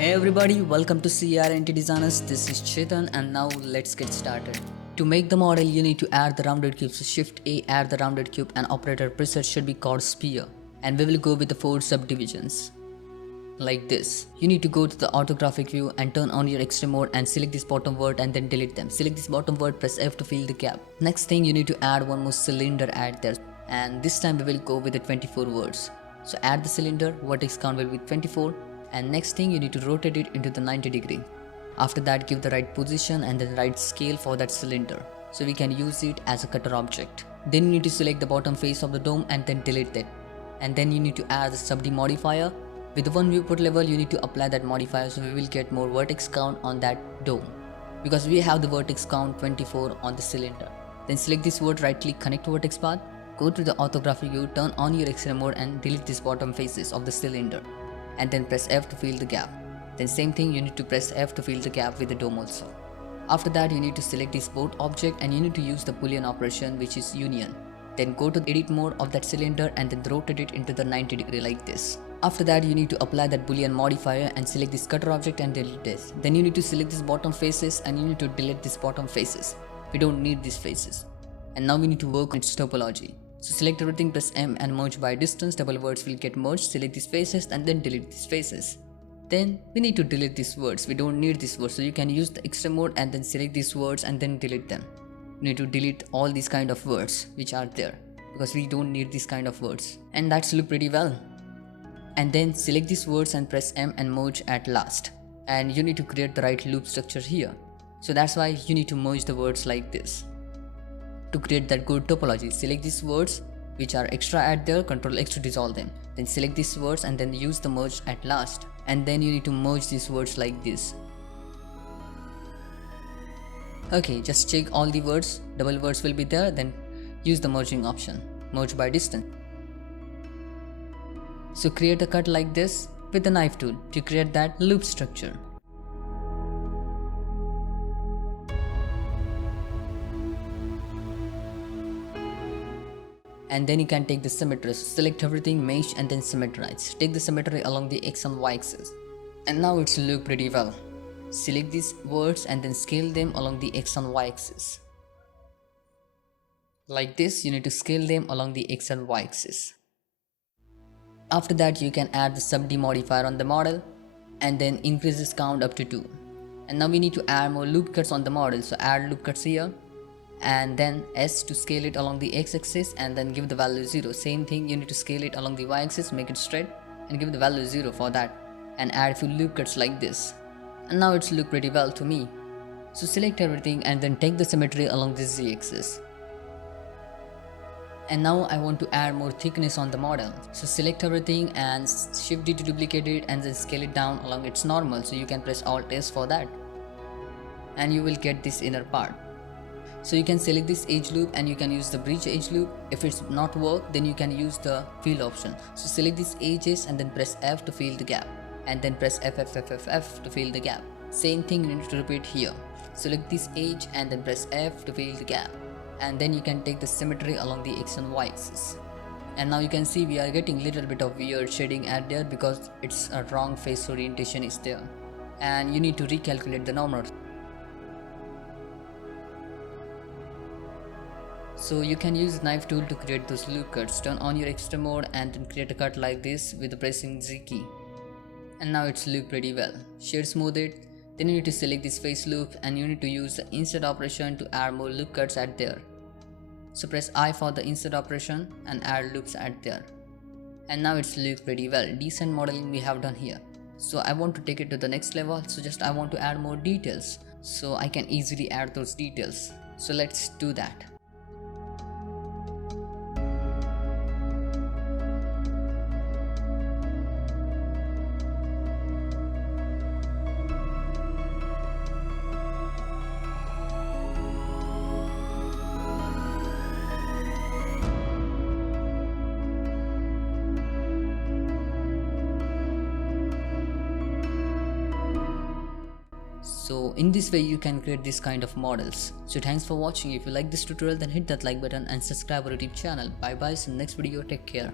Hey everybody, welcome to CRNT Designers. This is Chetan and now let's get started. To make the model, you need to add the rounded cube. So Shift A, add the rounded cube, and operator preset should be called sphere. And we will go with the 4 subdivisions. Like this. You need to go to the orthographic view and turn on your extreme mode and select this bottom word and then delete them. Select this bottom word, press F to fill the gap. Next thing, you need to add one more cylinder at there. And this time we will go with the 24 words. So add the cylinder, vertex count will be 24. And next thing, you need to rotate it into the 90 degree. After that, give the right position and then right scale for that cylinder, so we can use it as a cutter object. Then you need to select the bottom face of the dome and then delete that. And then you need to add the subd modifier. With the one viewport level, you need to apply that modifier, so we will get more vertex count on that dome, because we have the vertex count 24 on the cylinder. Then select this word, right click, connect to vertex path, go to the orthographic view, turn on your X-ray mode and delete these bottom faces of the cylinder. And then press F to fill the gap. Then same thing, you need to press F to fill the gap with the dome also. After that, you need to select this both object and you need to use the boolean operation, which is union. Then go to the edit mode of that cylinder and then rotate it into the 90 degree like this. After that, you need to apply that boolean modifier and select this cutter object and delete this. Then you need to select these bottom faces and you need to delete these bottom faces. We don't need these faces. And now we need to work on its topology. So select everything, press M and merge by distance. Double words will get merged. Select these faces and then delete these faces. Then we need to delete these words. We don't need these words. So you can use the extra mode and then select these words and then delete them. You need to delete all these kind of words which are there, because we don't need these kind of words. And that's look pretty well. And then select these words and press M and merge at last. And you need to create the right loop structure here. So that's why you need to merge the words like this. To create that good topology, select these words which are extra at there, Ctrl X to dissolve them. Then select these words and then use the merge at last. And then you need to merge these words like this. Okay, just check all the words, double words will be there, then use the merging option, merge by distance. So create a cut like this with the knife tool to create that loop structure. And then you can take the symmetry. So select everything, mesh and then symmetrize. Take the symmetry along the X and Y axis. And now it's look pretty well. Select these words and then scale them along the X and Y axis. Like this, you need to scale them along the X and Y axis. After that, you can add the subd modifier on the model and then increase this count up to 2. And now we need to add more loop cuts on the model. So add loop cuts here. And then S to scale it along the X-axis and then give the value 0. Same thing, you need to scale it along the Y-axis, make it straight and give the value 0 for that, and add few loop cuts like this. And now it's look pretty well to me. So select everything and then take the symmetry along the Z-axis. And now I want to add more thickness on the model. So select everything and Shift D to duplicate it and then scale it down along its normal. So you can press Alt S for that. And you will get this inner part. So you can select this edge loop and you can use the bridge edge loop. If it's not work, then you can use the fill option. So select these edges and then press F to fill the gap. And then press F to fill the gap. Same thing you need to repeat here. Select this edge and then press F to fill the gap. And then you can take the symmetry along the X and Y axis. And now you can see we are getting little bit of weird shading at there because it's a wrong face orientation is there. And you need to recalculate the normal. So you can use knife tool to create those loop cuts. Turn on your extra mode and then create a cut like this with pressing Z key. And now it's look pretty well. Shade smooth it. Then you need to select this face loop and you need to use the insert operation to add more loop cuts at there. So press I for the insert operation and add loops at there. And now it's look pretty well. Decent modeling we have done here. So I want to take it to the next level. So just I want to add more details. So I can easily add those details. So let's do that. So in this way you can create this kind of models. So thanks for watching. If you like this tutorial, then hit that like button and subscribe our YouTube channel. Bye bye, see you in the next video. Take care.